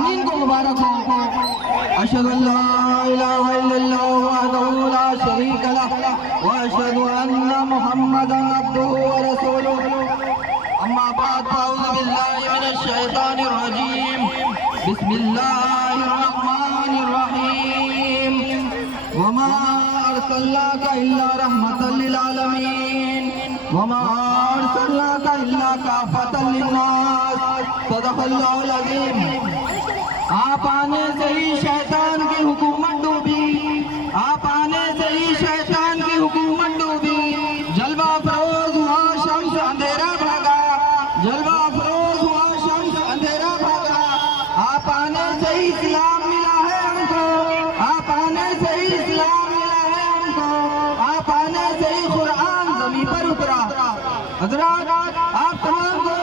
آمین کو مبارک ہو۔ اشہد ان لا الہ الا اللہ وحدہ لا شریک لہ واشہد ان محمدا عبدہ ورسولہ۔ اما بعد فاعوذ باللہ من الشیطان الرجیم، بسم اللہ الرحمن الرحیم۔ وما ارسلناک الا رحمۃ للعالمین وما ارسلناک الا کافۃ للناس۔ صدق اللہ العظیم۔ آپ آنے سے ہی شیطان کی حکومت ڈوبی، آپ آنے سے ہی شیطان کی حکومت ڈوبی۔ جلوہ افروز ہوا شمس اندھیرا بھاگا، جلوہ افروز ہوا شمس اندھیرا بھاگا۔ آپ آنے سے ہی اسلام ملا ہے ہم کو، آپ آنے سے ہی اسلام ملا ہے ہم کو، آپ آنے سے ہی قرآن زمین پر اترا۔ حضرات آپ تمام کو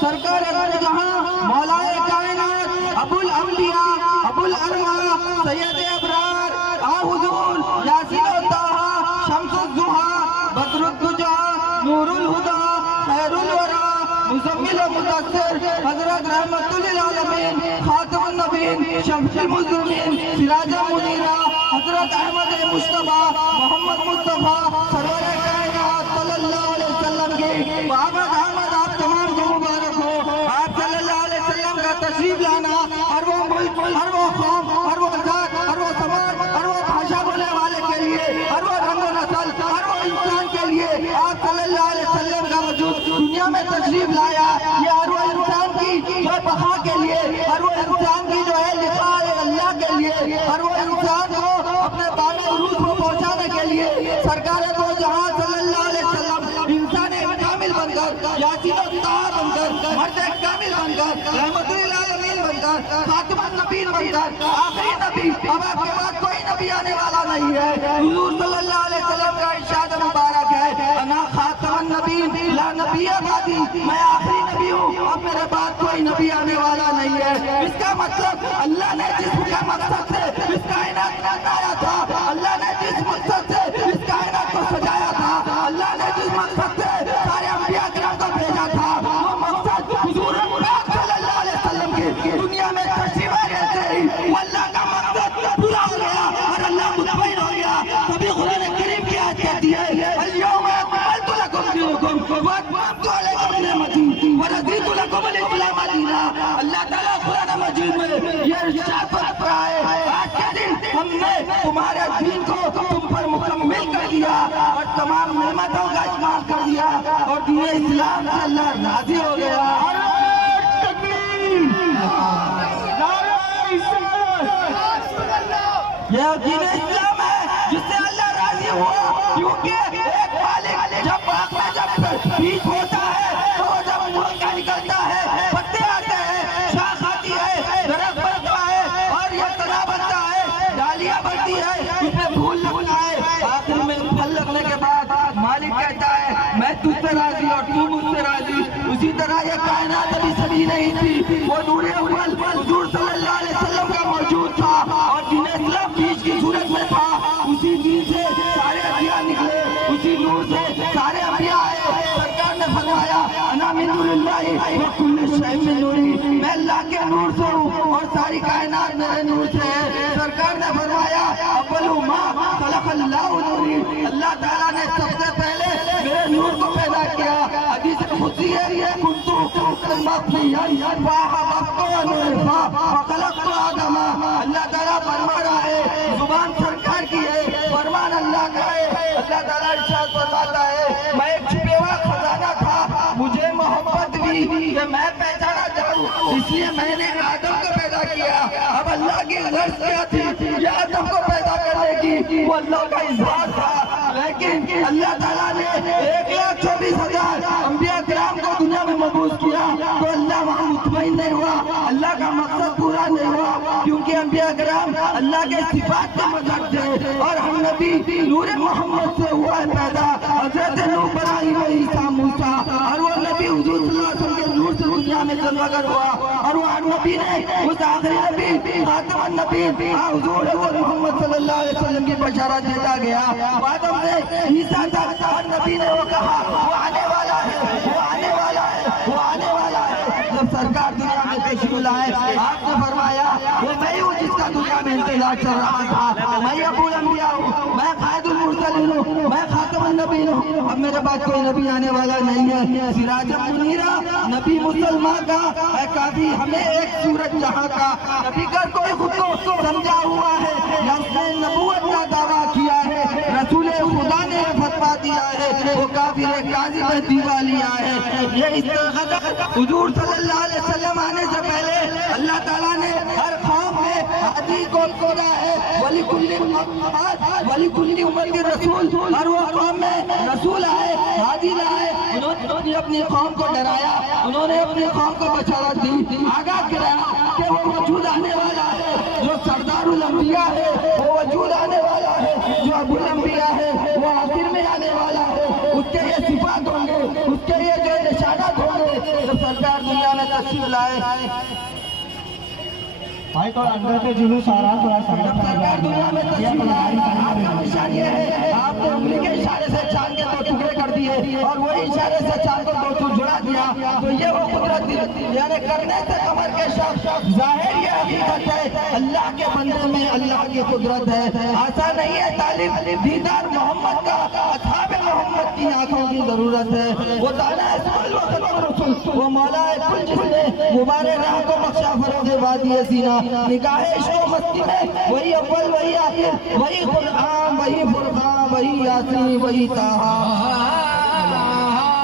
سرکار اگر جہاں مولائے کائنات ابو الانبیاء ابو الارواح سید ابرار حضور یاسین و طٰہٰ شمس الضحیٰ بدر الدجیٰ نور الہدیٰ خیر الورا مزمل و مدثر حضرت رحمت للعالمین خاتم النبیین شمس المظلمین سراج منیرہ حضرت احمد مصطفیٰ محمد مصطفیٰ سرور کائنات صلی اللہ علیہ وسلم کی بابت آمد آپ تمام کو مبارک ہو۔ آپ صلی اللہ علیہ وسلم کا تشریف لانا ہر وہ ملک، ہر وہ قوم، ہر وہ ذات، ہر وہ سماج، ہر وہ بھاشا بولنے والے کے لیے، ہر وہ رنگ و نسل، ہر وہ انسان کے لیے آپ صلی اللہ علیہ وسلم کا وجود دنیا میں تشریف لایا۔ یہ ہر وہ انسان کی جو بقا کے لیے، ہر وہ انسان کی جو ہے لقاء اللہ کے لیے، ہر وہ انسان کو اپنے بام عروج کو پہنچانے کے لیے سرکار دو جہاں صلی اللہ علیہ وسلم انسان کامل بن کر، یاسین و طٰہٰ بن کر، مرد کامل بن کر، رحمت للعالمین بن کر، خاتم النبیین بن کر، آخری نبی، اب آپ کے بعد کوئی نبی آنے والا نہیں ہے۔ حضور صلی اللہ علیہ وسلم کا ارشاد مبارک ہے، انا خاتم النبیین لا نبی بعدی، میں آخری نبی ہوں، اب میرے بعد کوئی نبی آنے والا نہیں ہے۔ اس کا مطلب اللہ نے جس کا مقصد سے اس کائنات میں بنایا تھا، اللہ نے جس مقصد سے اس کائنات کو سجایا تھا، اللہ نے جس مقصد سے سارے انبیاء کرام کو بھیجا تھا، وہ مقصد حضور پاک صلی اللہ علیہ وسلم کی دنیا میں تشریف آنے سے ہی وہ اللہ کا مقصد پورا ہو گیا اور اللہ مطمئن ہو گیا۔ تبھی قرآن کریم کی آیت کہتی ہے الیوم اکملت لکم دینکم واتممت علیکم نعمتی ورضیت لکم الاسلام دینا۔ اللہ تعالیٰ قرآن مجید میں یہ ارشاد فرما رہا ہے، آج کے دن ہم نے تمہارے دین کو تم پر مکمل کر دیا اور تمام نعمتوں کا اتمام کر دیا اور دین اسلام سے اللہ راضی ہو گیا۔ یہ دین اسلام ہے جس سے اللہ راضی ہوا، کیونکہ ایک مالک جب باغ میں جب بیج ہوتا ہے تو جب مول کا نکلتا ہے، پتے آتے ہیں، شاخ آتی ہے، درخت بنتا ہے اور یہ تنا بنتا ہے، ڈالیاں بنتی ہے، اس میں پھول لگتا ہے، آخر میں پھل لگنے کے بعد مالک کہتا ہے میں تجھ سے راضی اور تو مجھ سے راضی۔ اسی طرح یہ کائنات ابھی سبھی نہیں تھی، وہ نور اول حضور صلی اللہ علیہ وسلم کا موجود تھا اور دین اسلام بیج کی صورت میں تھا۔ اسی دین سے سارے انبیاء نکلے، اسی نور سے سارے انبیاء آئے۔ سرکار نے فرمایا انا من نور اللہ وکل شیء من نوری، میں اللہ کے نور سے ہوں اور ساری کائنات میرے نور سے ہے۔ سرکار نے فرمایا اول ما خلق اللہ نوری، اللہ تعالیٰ نے سب سے پہلے میرے نور کو پیدا کیا۔ حدیث قدسی ہے کنت مخفیا فاحببت ان فخلقت آدم، اللہ تعالیٰ فرما رہا ہے، زبان سرکار کی ہے، فرمان اللہ کا ہے۔ اللہ تعالیٰ ارشاد فرماتا ہے میں ایک چھپے ہوا خزانہ تھا، مجھے محبت بھی کہ میں پہچانا چاہوں، اس لیے میں نے آدم کو پیدا کیا۔ اب اللہ کی غرض کیا تھی؟ یہ آدم کو پیدا کرنے کی، وہ اللہ کا اظہار تھا، لیکن اللہ تعالیٰ نے 1,24,000 انبیاء کرام کو دنیا میں مبعوث کیا تو اللہ وہاں مطمئن نہیں ہوا، اللہ کا مقصد پورا نہیں ہوا، کیونکہ انبیاء کرام اللہ کے صفات کا مظہر تھے اور ہم نبی نور محمد سے ہوا ہے پیدا۔ حضرت نوح ابراہیم عیسیٰ موسیٰ اور وہ نبی حضور صلی اللہ علیہ وسلم کے نور سے دنیا میں جلوہ گر ہوا اور وہ نبی نے اس آخری نبی خاتم النبی حضور محمد صلی اللہ علیہ وسلم کی بشارت دیتا گیا۔ آدم سے عیسیٰ تک ہر نبی نے وہ کہا وہ آنے والا ہے، وہ آنے والا ہے، وہ آنے والا ہے۔ جب سرکار دنیا میں تشریف لائے آپ نے فرمایا آیا وہ میں ہوں جس کا دنیا میں انتظار چل رہا تھا. میں ابو الانبیاء ہوں, میں قائد المرسلین ہوں, میں خاتم النبیین ہوں. اب میرے بعد کوئی نبی آنے والا نہیں ہے. سراج منیرہ نبی مسلمان کا ہے کافی ہمیں ایک سورج جہاں کا. نبی کا کوئی خود کو سمجھا ہوا ہے یا اس نے نبوت کا دعویٰ کیا ہے, رسول خدا نے فتویٰ دیا ہے, وہ کافر کاذب ہے, دیوا لیا ہے. یہ استغاثہ حضور صلی اللہ علیہ وسلم آنے سے پہلے اللہ تعالیٰ نے ہر قوم میں ہادی کو کھودا ہے. وَلِكُلِّ أُمَّةٍ رَسُولٌ, ہر وہ قوم میں رسول آئے, ہادی لائے. انہوں نے اپنی قوم کو ڈرایا, انہوں نے اپنی قوم کو بشارت دی, آگاہ کرایا کہ وہ وجود آنے والا ہے جو سردار الانبیاء ہے, وہ وجود آنے والا ہے جو ابو الانبیاء ہے, وہ آخر میں آنے والا ہے. اس کے یہ صفات ہوں گے, اس کے یہ جو نشانات ہوں گے جب سرکار دنیا میں تشریف لائے. بھائی تو اندر سے جلوس آ رہا, تھوڑا سرکار دنیا میں تشریف لائے, آپ کا نشان یہ ہے, آپ نے انگلی کے اشارے سے چاند کے 2 ٹکڑے کر دیے اور وہی اشارے سے چاند کو 2 جڑا دیا. تو یہ وہ قدرت یعنی کرنے سے خبر کے شخص ظاہر یہ حقیقت ہے اللہ کے بندے میں اللہ کی قدرت ہے. ایسا نہیں ہے طالب دیدار محمد کا, اصحاب محمد کی آنکھوں کی ضرورت ہے. وہ دانا رسول, وہ مولا کل جس نے مبارک راہ کو بخشا فروغ وادی سینہ, نگاہ عشق و مستی میں وہی اول وہی آخر, وہی قرآن وہی فرقان وہی یاسین وہی طٰہٰ.